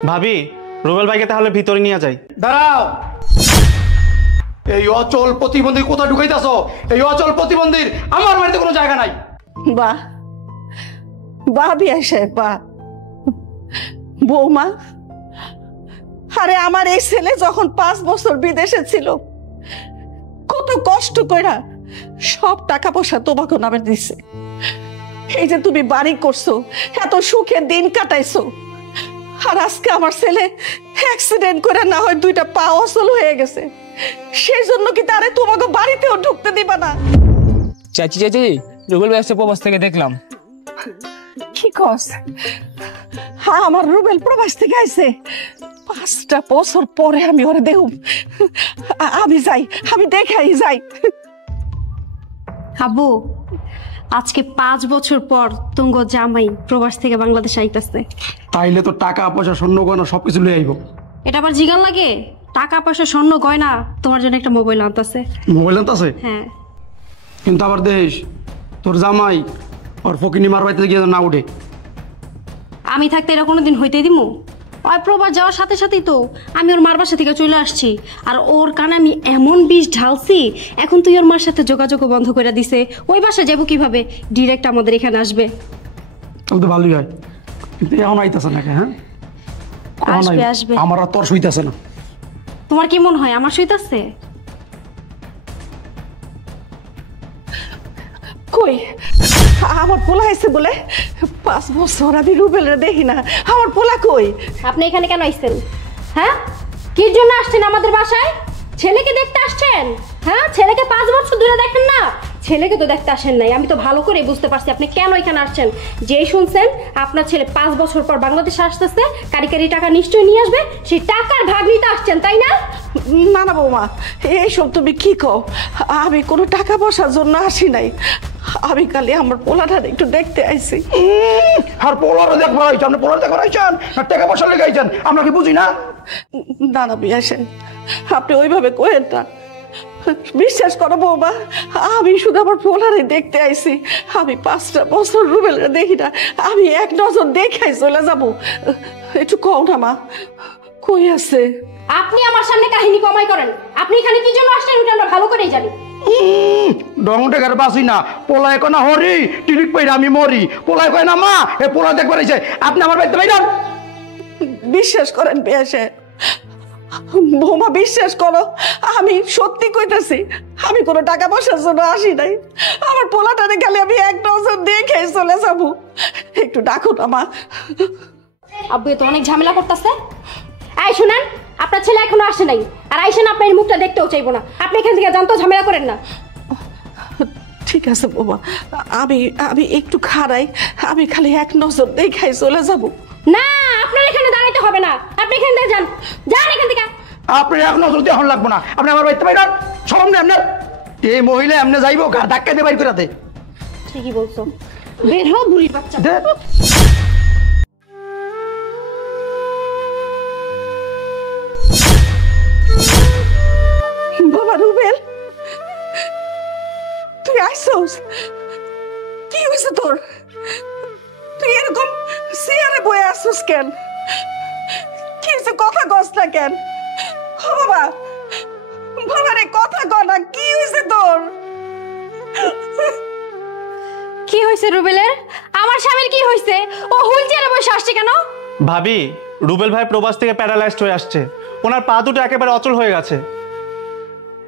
ভাবি, রুবেল ভাইকে তাহলে ভিতরে নিয়ে যাই। দাঁড়াও, এই অচল প্রতিবন্ধী কোথায় ঢুকাইতেছো? এই অচল প্রতিবন্ধীর আমার বাড়িতে কোনো জায়গা নাই। বাহ বাহ বিয়া সাহেব বাহ। বৌমা, আরে আমার এই ছেলে যখন 5 বছর বিদেশে ছিল কত কষ্ট কইরা সব টাকা পয়সা তোমাকে নামে দিছে। এই যে তুমি বাড়ি করছো, এত সুখে দিন কাটাইছো, আর আজকে আমার ছেলে অ্যাক্সিডেন্ট করে না হয় 2টা পা অচল হয়ে গেছে, সেই জন্য কি তারে তোমাকে বাড়িতেও ঢুকতে দিবা না? চাচি চাচি, রুবেল ভাই আসছে প্রবাস থেকে, দেখলাম। কি কস? হ্যাঁ, আমার রুবেল প্রবাস থেকে আইছে। 5টা বছর পরে আমি ওরে দেখুম। আমি যাই, আমি দেখাই যাই। আব্বু, আজকে 5 বছর পর তুঙ্গ জামাই প্রবাস থেকে বাংলাদেশ আইতাছে। তাইলে তো টাকা পয়সা স্বর্ণ গয়না সবকিছু লয়ে আইব। এটা আবার জিগান লাগে? টাকা পয়সা স্বর্ণ গয়না তোমার জন্য একটা মোবাইল আনতাছে। মোবাইল আনতাছে? হ্যাঁ। কিন্তু আবার দেশ তোর জামাই ওর ফকিনি মার বাড়িতে গিয়ে না উঠে। আমি থাকতে এটা কোনোদিন হইতে দিমু? ওই প্রবাস যাওয়ার সাথে সাথেই তো আমি ওর মার বাসা থেকে চলে আসছি, আর ওর কানে আমি এমন বিষ ঢালছি, এখন তুই ওর মার সাথে যোগাযোগ বন্ধ করে দিছে। ওই বাসা যাবো কিভাবে? ডিরেক্ট আমাদের এখানে আসবে। তাহলে তো ভালোই হয়, কিন্তু এখন আইতাছে না। হ্যাঁ, আসবে আসবে। আমার আর তোর সইতাছে না। তোমার কি মনে হয় আমার সইতাছে? কই আমার পোলা আইছে বলে? 5 বছর আমি রুবেলরে দেখি না। আমার পোলা কই? আপনি এখানে কেন আইছেন? হ্যাঁ, কি জন্য আসছেন আমাদের বাসায়? ছেলেকে দেখতে আসছেন? হ্যাঁ, ছেলেকে 5 বছর ধরে দেখেন না? ছেলেকে তো দেখতে আসেন নাই, আমি তো ভালো করে বুঝতে পারছি আপনি কেন এখানে আসছেন। যেই শুনছেন আপনার ছেলে 5 বছর পর বাংলাদেশে আসতেছে, কারি কারি টাকা নিশ্চয়ই নিয়ে আসবে, সেই টাকার ভাগ নিতে আসছেন, তাই না? না না বৌমা, এইসব তুমি কি কও? আমি কোনো টাকা পয়সার জন্য আসি নাই। আমি খালি আমার পোলাটা একটু দেখতে আইছি। আর পোলারও দেখবার আইছেন? আপনি পোলার দেখবার আইছেন না টাকা পয়সা লেগে আইছেন? আমরা কি বুঝি না? না না বিয়াসেন, আপনি ওইভাবে কইেন না। বিশ্বাস করো বৌমা, আমি শুধু আমার পোলারে দেখতে আইছি। আমি 5টা বছর রুবেলরে দেখি না, আমি এক নজর দেখাই চলে যাব। একটু কও না মা, কই আছে? আপনি আমার সামনে কাহিনী কমাই করেন। আপনি এখানে কি জন্য আসছেন ওটা আমরা ভালো করেই জানি। ডংটে ঘরে বাসি না, পোলায় কয় না হরি টিরিক পাইরা আমি মরি, পোলায় কয় না মা এ পোলা দেখবার আইছে। আপনি আমার বাড়িতে বাইরান। বিশ্বাস করেন বিয়াসেন, বৌমা বিশ্বাস করো, আমি সত্যি কইতাছি, আমি কোনো টাকা পয়সার জন্য আসি নাই। আমার পোলাটারে গেলে আমি এক নজর দেখে চলে যাবো। একটু ডাকো না মা। আব্বু তো অনেক ঝামেলা করতেছে। এই শুনেন, আপনার ছেলে এখনো আসে নাই, আর আইসেন আপনার এই মুখটা দেখতেও চাইবো না। আপনি এখান থেকে জানতো, ঝামেলা করেন না। ঠিক আছে বৌমা, আমি আমি একটু খাড়াই, আমি খালি এক নজর দেখাই চলে যাব। না, আপনার এখানে দাঁড়াইতে হবে না, আপনি এখান থেকে যান, যান এখান থেকে। আপনি এখন নজর দিয়ে এখন লাগবো না, আপনি আমার বাড়িতে বাইরান। সামনে আপনার এই মহিলা এমনি যাইবো গা ধাক্কা দিয়ে বাইর করে দে। ঠিকই বলছো, বের হও বুড়ির বাচ্চা। বাবা রুবেল, তুই আইসোস? কি হয়েছে তোর? তুই এরকম চেয়ারে বয়ে আসছিস কেন? কি হয়েছে, কথা কস না কেন? ও বাবা, বাবা রে কথা কর না, কি হয়েছে তোর? কি হয়েছে রুবেলের? আমার স্বামীর কি হয়েছে? ও হুইল চেয়ারে বসে আসছে কেন? ভাবি, রুবেল ভাই প্রবাস থেকে প্যারালাইজড হয়ে আসছে, ওনার পা দুটো একেবারে অচল হয়ে গেছে।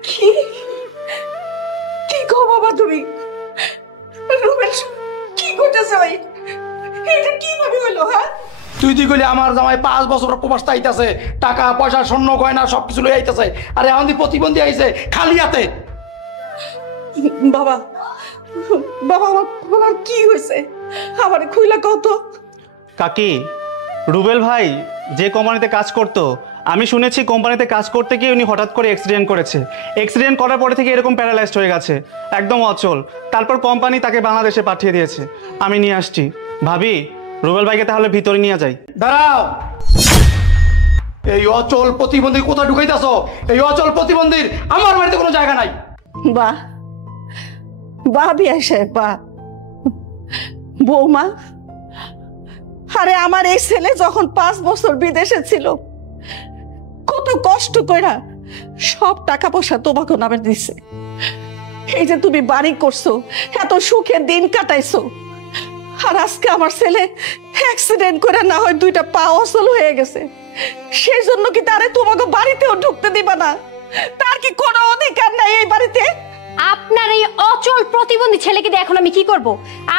কি কি গো বাবা তুমি? রুবেল কি করতেছ? এটা কিভাবে হলো? হ্যাঁ, তুই কইলি আমার জামাই 5 বছর প্রবাস আইতাছে, টাকা পয়সা স্বর্ণ গয়না সবকিছু লই আইতাছে, আর এখন প্রতিবন্ধী আইছে খালি হাতে। বাবা বাবা আমার বলার কি হয়েছে? আমার খুইলা কত। কাকি, রুবেল ভাই যে কোম্পানিতে কাজ করতো, আমি শুনেছি কোম্পানিতে কাজ করতে গিয়ে উনি হঠাৎ করে অ্যাক্সিডেন্ট করেছে। অ্যাক্সিডেন্ট করার পরে থেকে এরকম প্যারালাইজড হয়ে গেছে, একদম অচল। তারপর কোম্পানি তাকে বাংলাদেশে পাঠিয়ে দিয়েছে, আমি নিয়ে আসছি। ভাবি, রুবেল ভাইকে তাহলে ভিতরে নিয়ে যাই। দাঁড়াও, এই অচল প্রতিবন্ধী কোথায় ঢুকাইতেছো? এই অচল প্রতিবন্ধীর আমার বাড়িতে কোনো জায়গা নাই। বাহ বাহ বিয়া সাহেব বাহ। বৌমা, আরে আমার এই ছেলে যখন 5 বছর বিদেশে ছিল, কত কষ্ট কইরা সব টাকা পয়সা তোমাকে নামে দিছে। এই যে তুমি বাড়ি করছো, এত সুখে দিন কাটাইছো, আর আজকে আমার ছেলে অ্যাক্সিডেন্ট করে না হয় 2টা পা অচল হয়ে গেছে, সেই জন্য কি তারে তোমাকে বাড়িতেও ঢুকতে দিবা না? তার কি কোনো অধিকার নাই এই বাড়িতে? আপনার এই অচল প্রতিবন্ধী ছেলেকে দিয়ে এখন আমি কি করব?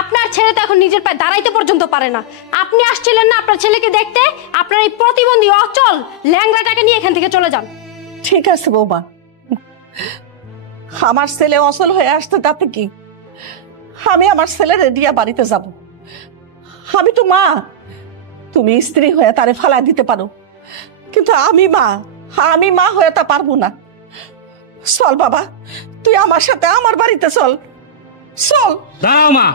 আপনার ছেলে তো এখন নিজের পায়ে দাঁড়াইতে পর্যন্ত পারে না। আপনি আসছিলেন না আপনার ছেলেকে দেখতে? আপনার এই প্রতিবন্ধী অচল ল্যাংড়াটাকে নিয়ে এখান থেকে চলে যান। ঠিক আছে বৌমা, আমার ছেলে অচল হয়ে আসতে তাতে কি? আমি আমার ছেলের দিয়া বাড়িতে যাব। আমি তো মা, তুমি স্ত্রী হয়ে তারে ফালাই দিতে পারো, কিন্তু আমি মা হয়ে তা পারবো না। চল বাবা, তুই আমার সাথে আমার বাড়িতে চল। চল। দাঁড়াও মা।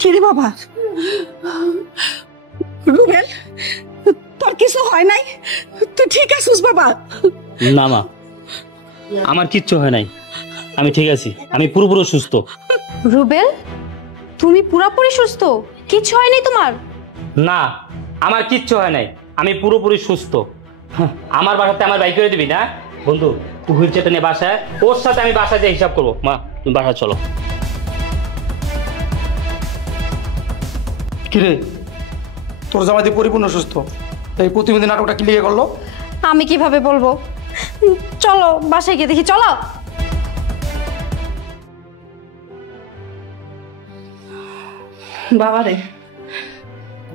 কি রে বাবা? রুবেল, তোর কিছু হয় নাই? তুই ঠিক আছিস বাবা? না মা, আমার কিচ্ছু হয় নাই, আমি ঠিক আছি, আমি পুরোপুরি সুস্থ। রুবেল, তুমি পুরোপুরি সুস্থ? কিছু হয়নি তোমার? না, আমার কিচ্ছু হয় নাই, আমি পুরোপুরি সুস্থ। আমার বাসাতে আমার বাইক করে দিবি না বন্ধু? তুই হুইল চেতে নিয়ে বাসায়, ওর সাথে আমি বাসায় যে হিসাব করবো। মা তুমি বাসায় চলো। কিরে, তোর জামাইতে পরিপূর্ণ সুস্থ, এই প্রতিবন্ধী নাটকটা কি লিয়ে করলো? আমি কিভাবে বলবো? চলো বাসায় গিয়ে দেখি, চলো। বাবারে,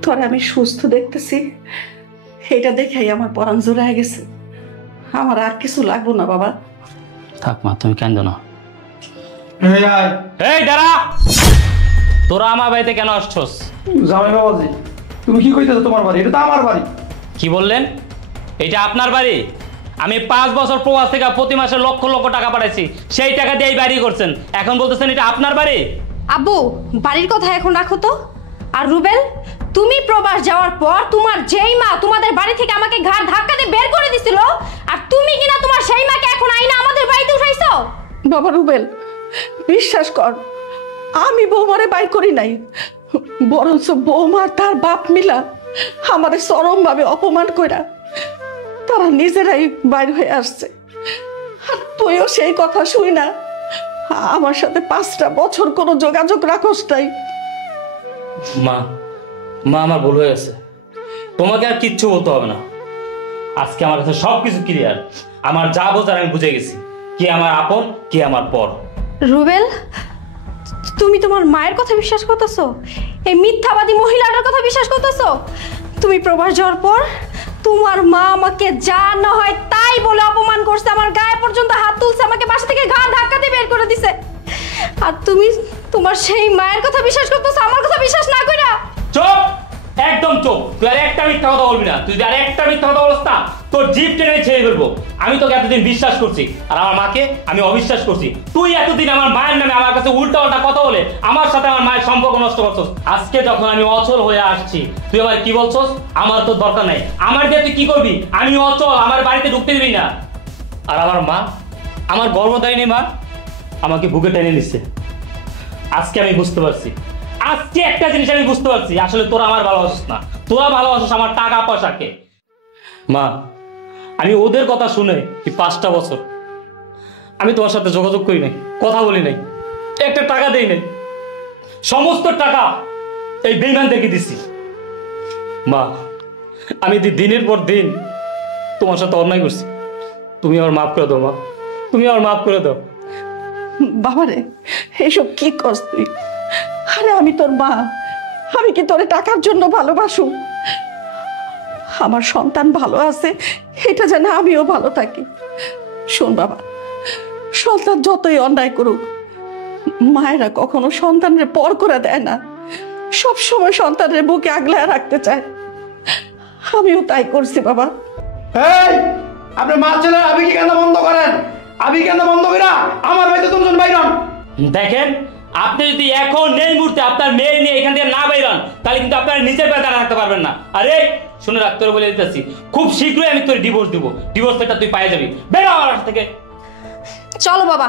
তোর আমি সুস্থ দেখতেছি, এটা দেখেই আমার পরাণ জোড়ায় গেছে। আমার আর কিছু লাগবো না বাবা। থাক মা, তুমি কান্দো না। এই আয়। এই দাঁড়া, তোরা আমার বাড়িতে কেন আসছস? জামাই বাবাজি, তুমি কি কইতেছো? তোমার বাড়ি? এটা তো আমার বাড়ি। কি বললেন? এটা আপনার বাড়ি? আমি 5 বছর প্রবাস থেকে প্রতি মাসে লক্ষ লক্ষ টাকা পাঠাইছি, সেই টাকা দিয়ে এই বাড়ি করছেন, এখন বলতেছেন এটা আপনার বাড়ি? আব্বু, বাড়ির কথা এখন রাখো তো। আর রুবেল, তুমি প্রবাস যাওয়ার পর তোমার যেই মা তোমাদের বাড়ি থেকে আমাকে ঘাড় ধাক্কা দিয়ে বের করে দিছিল, আর তুমি কিনা তোমার সেই মাকে এখন আইনা আমাদের বাড়িতে উঠাইছো। বাবা রুবেল, বিশ্বাস কর, আমি বৌমারে বাইর করি নাই, বরঞ্চ বৌমার তার বাপ মিলা আমাদের চরম ভাবে অপমান কইরা তারা নিজেরাই বাইর হয়ে আসছে। আর তুইও সেই কথা শুই না আমার সাথে 5টা বছর কোনো যোগাযোগ রাখোস নাই। মা, মা আমার ভুল হয়ে গেছে, তোমাকে আর কিচ্ছু বলতে হবে না। আজকে আমার কাছে সবকিছু ক্লিয়ার, আমার যা বোঝার আমি বুঝে গেছি, কি আমার আপন কি আমার পর। রুবেল, তুমি তোমার মায়ের কথা বিশ্বাস করতেছো? এই মিথ্যাবাদী মহিলাটার কথা বিশ্বাস করতেছো? তুমি প্রবাস যাওয়ার পর তোমার মা আমাকে যা না হয় তাই বলে অপমান করছে, আমার গায়ে পর্যন্ত হাত তুলছে, আমাকে বাসা থেকে ঘাড় ধাক্কা দিয়ে বের করে দিছে। আর তুমি তোমার সেই মায়ের কথা বিশ্বাস করতেছো, আমার কথা বিশ্বাস না কইরা? চুপ, একদম চুপ। তুই আর একটা মিথ্যা কথা বলবি না। তুই আর একটা মিথ্যা কথা বলছ না, তোর জিভ টেনে ছেড়ে ফেলবো। আমি তোকে এতদিন বিশ্বাস করছি, আর আমার মাকে আমি অবিশ্বাস করছি। তুই এতদিন আমার মায়ের নামে আমার কাছে উল্টা পাল্টা কথা বলে আমার সাথে আমার মায়ের সম্পর্ক নষ্ট করছস। আজকে যখন আমি অচল হয়ে আসছি, তুই আবার কি বলছস? আমার তো দরকার নাই, আমার দিয়ে তুই কি করবি? আমি অচল, আমার বাড়িতে ঢুকতে দিবি না। আর আমার মা, আমার গর্ভধারিণী মা আমাকে বুকে টেনে নিচ্ছে। আজকে আমি বুঝতে পারছি, আজকে একটা জিনিস আমি বুঝতে পারছি, আসলে তোরা আমার ভালোবাসিস না, তোরা ভালোবাসিস আমার টাকা পয়সাকে। মা, আমি ওদের কথা শুনে এই 5টা বছর আমি তোমার সাথে যোগাযোগ করি নাই, কথা বলি নাই, একটা টাকা দেই নাই, সমস্ত টাকা এই বেঈমানদেরকে দিছি। মা, আমি দিনের পর দিন তোমার সাথে অন্যায় করছি, তুমি আমার মাফ করে দাও মা, তুমি আমার মাফ করে দাও। বাবারে, এসব কি করছ তুই? আরে আমি তোর মা, আমি কি তোরে টাকার জন্য ভালোবাসু? আমার সন্তান ভালো আছে এটা যেন আমিও ভালো থাকি। শোন বাবা, সন্তান যতই অন্যায় করুক, মায়েরা কখনো সন্তানের পর করে দেয় না, সব সময় সন্তানের বুকে আগলায় রাখতে চায়। আমিও তাই করছি বাবা। এই, আপনি মা ছেলে আবি কি কান্না বন্ধ করেন? আবি কান্না বন্ধ কইরা আমার বাড়িতে দুজন বাইরন। দেখেন, আপনি যদি এখন এই মুহূর্তে আপনার মেয়ে নিয়ে এখান থেকে না বাইরান, তাহলে কিন্তু আপনারা নিচের পায়ে দাঁড়া রাখতে পারবেন না। আরে শুনে রাখতে বলে দিতেছি, খুব শীঘ্রই আমি তোর ডিভোর্স দিব, ডিভোর্স লেটার তুই পাই যাবি। বেরো আমার থেকে। চলো বাবা,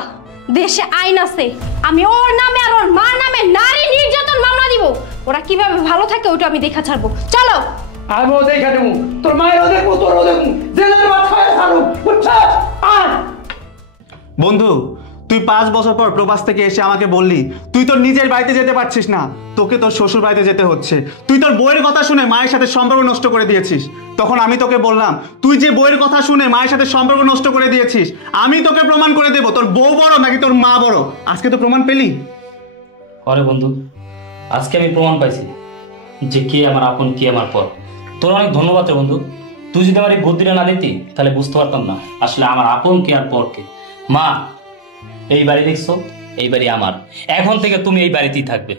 দেশে আইন আছে, আমি ওর নামে আর ওর মার নামে নারী নির্যাতন মামলা দিব। ওরা কিভাবে ভালো থাকে ওটা আমি দেখা ছাড়বো। চলো। আমিও দেখে দেবো, তোর মায়েরও দেখবো, তোরও দেখবো, জেলের ভাত খাওয়া ছাড়ো, বুঝছস? আর বন্ধু, তুই 5 বছর পর প্রবাস থেকে এসে আমাকে বললি তুই তোর নিজের বাড়িতে যেতে পারছিস না, তোকে তোর শ্বশুর বাড়িতে যেতে হচ্ছে। তুই তোর বইয়ের কথা শুনে মায়ের সাথে সম্পর্ক নষ্ট করে দিয়েছিস। তখন আমি তোকে বললাম তুই যে বইয়ের কথা শুনে মায়ের সাথে সম্পর্ক নষ্ট করে দিয়েছিস, আমি তোকে প্রমাণ করে দেবো তোর বউ বড় নাকি তোর মা বড়। আজকে তো প্রমাণ পেলি। আরে বন্ধু, আজকে আমি প্রমাণ পাইছি যে কে আমার আপন কে আমার পর। তোর অনেক ধন্যবাদ রে বন্ধু। তুই যদি আমার এই বুদ্ধিটা না দিতি তাহলে বুঝতে পারতাম না আসলে আমার আপন কে আর পর কে। মা, এই বাড়ি দেখছো, এই বাড়ি আমার। এখন থেকে তুমি এই বাড়িতেই থাকবে।